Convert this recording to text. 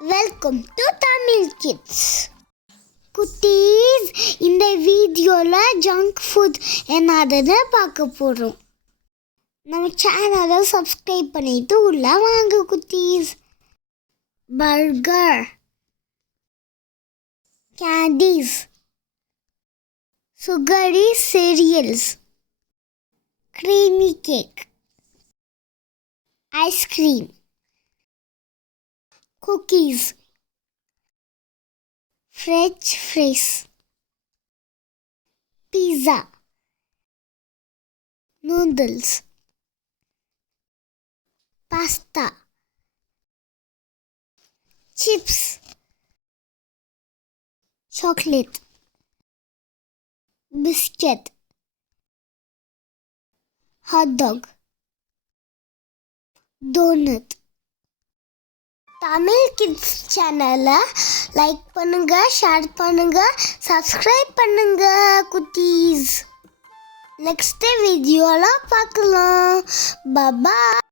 Welcome to Tamil கிட்ஸ். குட்டீஸ், இந்த வீடியோவில் ஜங்க் ஃபுட் என்னதுன்னு பார்க்க போகிறோம். நம்ம சேனலை சப்ஸ்கிரைப் பண்ணிட்டு உள்ள வாங்க குட்டீஸ். Burger, candies, sugary cereals, creamy cake, ice cream, cookies, French fries, pizza, noodles, pasta, chips, chocolate, biscuit, hot dog, donut. Tamil கிட்ஸ் சேனலை லைக் பண்ணுங்க, ஷேர் பண்ணுங்க, சப்ஸ்கிரைப் பண்ணுங்க குட்டீஸ். நெக்ஸ்ட் வீடியோவில் பார்க்கலாம். பாய்.